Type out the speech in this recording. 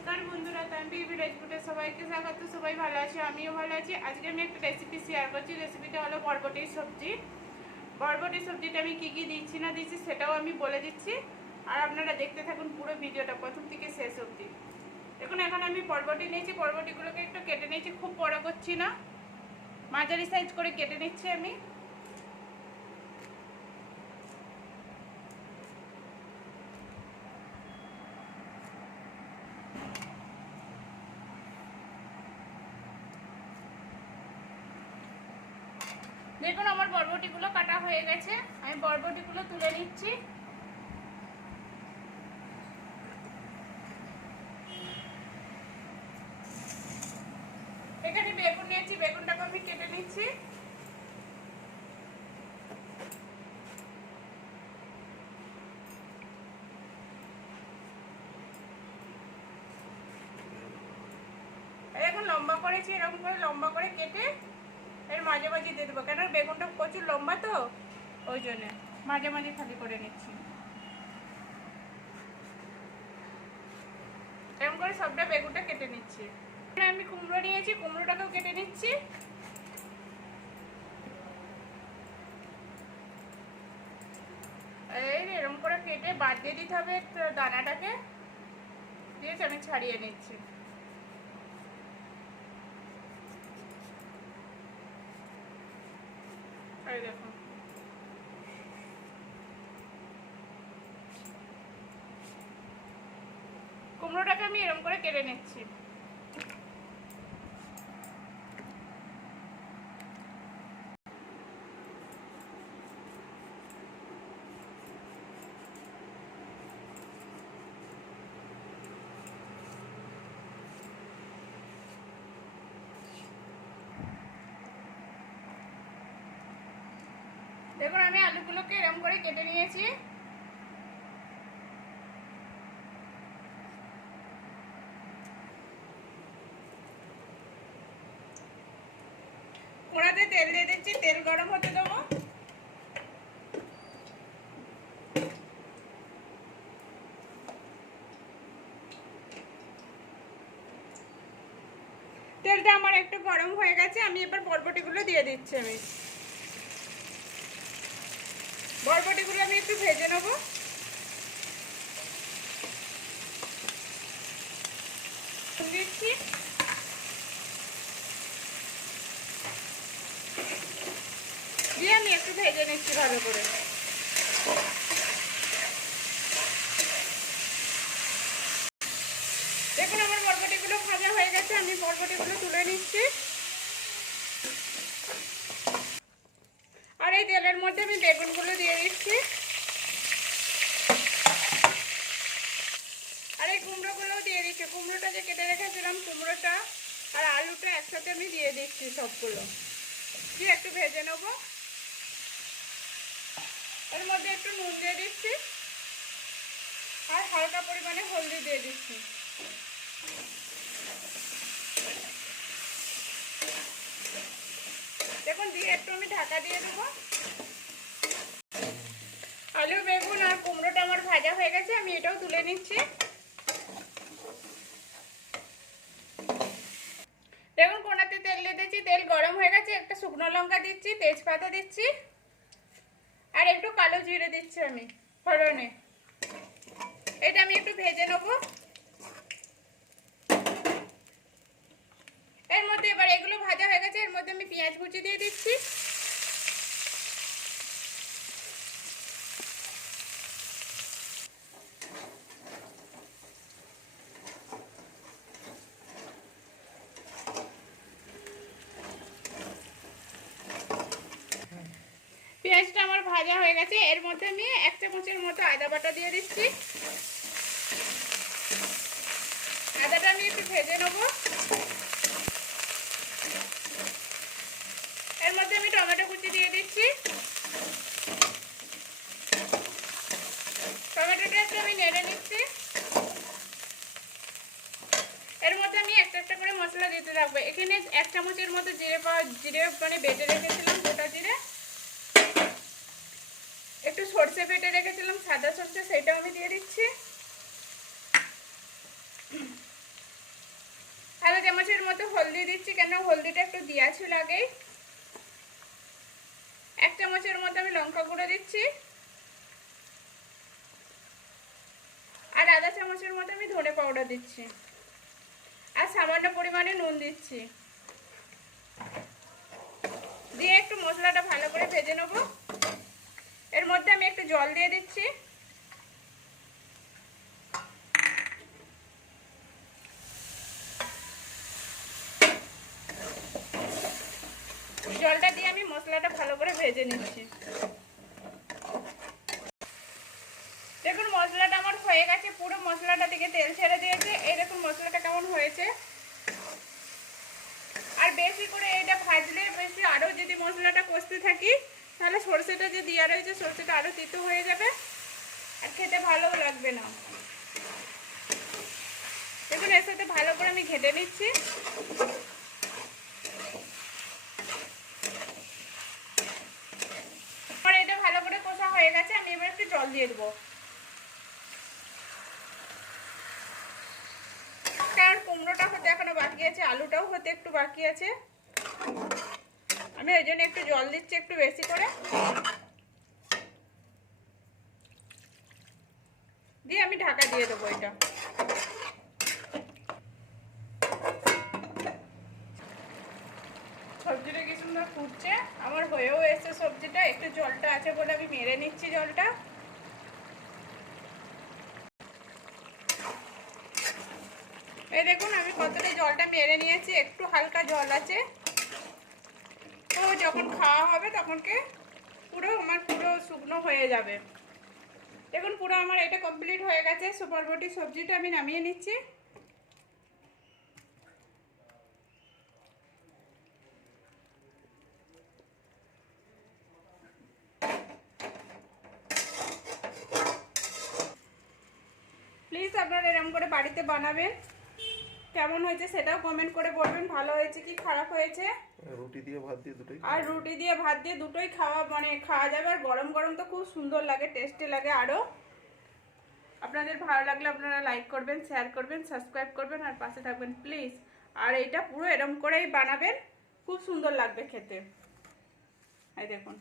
नमस्कार बंधुरा तानवीर विलेज-ফুডে সবাইকে স্বাগত। সবাই ভালো আছে, আমিও ভালো আছি। আজকে আমি একটা রেসিপি শেয়ার করছি। রেসিপিটা হলো বরবটির সবজি। বরবটির সবজিটা আমি কি কি দিচ্ছি না দিচ্ছি সেটাও আমি বলে দিচ্ছি, আর আপনারা দেখতে থাকুন পুরো ভিডিওটা প্রথম থেকে শেষ অবধি। দেখুন এখন আমি বরবটি নিয়েছি, বরবটিগুলোকে একটু কেটে নিয়েছি, খুব বড় করছি না, মাঝারি সাইজ করে কেটে নিচ্ছি আমি। দেখুন আমার বরবটিগুলো কাটা হয়ে গেছে, আমি বরবটিগুলো তুলে নিচ্ছি। এখানে বেগুন নিয়েছি, বেগুনটাকে আমি কেটে নিচ্ছি। এখন লম্বা করেছি, এরকম করে লম্বা করে কেটে এর মাঝে মাঝে দিয়ে দেবো, কেন বেগুনটা প্রচুর লম্বা তো ওই জন্য মাঝে মাঝে খালি করে নিচ্ছি। এরকম করে সবটা বেগুনটা কেটে নিচ্ছি। আমি কুমড়ো নিয়েছি, কুমড়োটাকেও কেটে নিচ্ছি। এরকম করে কেটে বাদ দিয়ে দিতে হবে দানাটাকে, দিয়ে আমি ছাড়িয়ে নিচ্ছি। দেখুন কুমড়োটাকে আমি এরকম করে কেটে নিচ্ছি। দেখুন আমি আলুগুলোকে এরকম করে কেটে নিয়েছি। কড়াতে তেল দিয়ে দিচ্ছি, তেল গরম হতে দেবো। তেলটা আমার একটু গরম হয়ে গেছে, আমি এবার বরবটিগুলো দিয়ে দিচ্ছি। আমি বরবটিগুলো আমি একটু ভেজে নেব। দিচ্ছি দিয়ে আমি একটু ভেজে নিচ্ছি ভালো করে। দেখুন আমার বরবটিগুলো ভাজা হয়ে গেছে, আমি বরবটিগুলো তুলে নিচ্ছি। আর এই তেলের মধ্যে আমি বেগুনগুলো দিয়ে দিচ্ছি, আর এই কুমড়োগুলোও দিয়ে দিচ্ছি। কুমড়োটা যে কেটে রেখেছিলাম, কুমড়োটা আর আলুটা একসাথে আমি দিয়ে দিচ্ছি সবগুলো, দিয়ে একটু ভেজে নেব। এর মধ্যে একটু নুন দিয়ে দিচ্ছি আর হালকা পরিমাণে হলদি দিয়ে দিচ্ছি। দেখুন দিয়ে একটু আমি ঢাকা দিয়ে দেবো। আলু বেগুন আর কুমড়োটা আমার ভাজা হয়ে গেছে, আমি এটাও তুলে নিচ্ছি। দেখুন কোনাতে তেল দিয়ে দিচ্ছি, তেল গরম হয়ে গেছে। একটা শুকনো লঙ্কা দিচ্ছি, তেজপাতা দিচ্ছি আর একটু কালো জিরে দিচ্ছি আমি ফোড়নে। এটা আমি একটু ভেজে নেব। এর মধ্যে এবার এগুলো ভাজা হয়ে গেছে, এর মধ্যে আমি পেঁয়াজ কুচি দিয়ে দিচ্ছি। পেঁয়াজটা আমার ভাজা হয়ে গেছে, এর মধ্যে আমি 1 চামচের মতো আদা বাটা দিয়ে দিচ্ছি। আদাটা আমি একটু ভেজে নেব। এর মধ্যে আমি টমেটো কুচি দিয়ে দিচ্ছি। টমেটোটা একটু আমি নেড়ে নিচ্ছি। এর মধ্যে আমি একটা একটা করে মশলা দিতে থাকবো। এখানে 1 চামচের মতো জিরে মানে বেটে রেখেছিলাম, গোটা জিরে। একটু সরষে বেটে রেখেছিলাম, সাদা সরষে, সেটাও আমি দিয়ে দিচ্ছি। আধা চামচের মতো হলদি দিচ্ছি, কেন হলদিটা একটু দেওয়া ছিল আগেই। 1 চামচের মতো আমি লঙ্কা গুঁড়ো দিচ্ছি, আর আধা চামচের মতো আমি ধনে পাউডার দিচ্ছি, আর সামান্য পরিমাণে নুন দিচ্ছি। দিয়ে একটু মশলাটা ভালো করে ভেজে নেব। এর মধ্যে আমি একটু জল দিয়ে দিচ্ছি। জলটা দিয়ে আমি মশলাটা ভালো করে ভেজে নিচ্ছি। দেখুন মশলাটা আমার হয়ে গেছে, পুরো মশলাটা থেকে তেল ছেড়ে দিয়েছে। এই দেখুন মশলাটা কেমন হয়েছে। আর বেশি করে এটা ভাজলে বেশি আরও যদি মশলাটা কষতে থাকি তাহলে সরষেটা যে দেওয়া রয়েছে সরষেটা আরও তিতো হয়ে যাবে আর খেতে ভালোও লাগবে না। দেখুন এর সাথে ভালো করে আমি ঘেটে নিচ্ছি। আর এটা ভালো করে কষা হয়ে গেছে, আমি এবার একটু জল দিয়ে দেবো, কারণ কুমড়োটা হতে এখনো বাকি আছে, আলুটাও হতে একটু বাকি আছে। আমি ওই জন্য একটু জল দিচ্ছি একটু বেশি করে, দিয়ে আমি ঢাকা দিয়ে দেবো। এটা সবজিটা কি সুন্দর ফুটছে, আমার হয়েও এসছে সবজিটা। একটু জলটা আছে বলে আমি মেরে নিচ্ছি জলটা। এই দেখুন আমি কতটা জলটা মেরে নিয়েছি, একটু হালকা জল আছে। তো যখন খাওয়া হবে তখনকে পুরো আমার পুরো শুকনো হয়ে যাবে। দেখুন পুরো আমার এটা কমপ্লিট হয়ে গেছে। বরবটি সবজিটা আমি নামিয়ে নিচ্ছি। প্লিজ আপনারা এরকম করে বাড়িতে বানাবেন। কেমন হয়েছে সেটাও কমেন্ট করে বলবেন, ভালো হয়েছে কি খারাপ হয়েছে। রুটি দিয়ে ভাত দিয়ে দুটোই, আর রুটি দিয়ে ভাত দিয়ে দুটোই খাওয়া যাবে। আর গরম গরম তো খুব সুন্দর লাগে, টেস্টি লাগে আরও। আপনাদের ভালো লাগলে আপনারা লাইক করবেন, শেয়ার করবেন, সাবস্ক্রাইব করবেন আর পাশে থাকবেন প্লিজ। আর এইটা পুরো এরকম করেই বানাবেন, খুব সুন্দর লাগবে খেতে। এই দেখুন।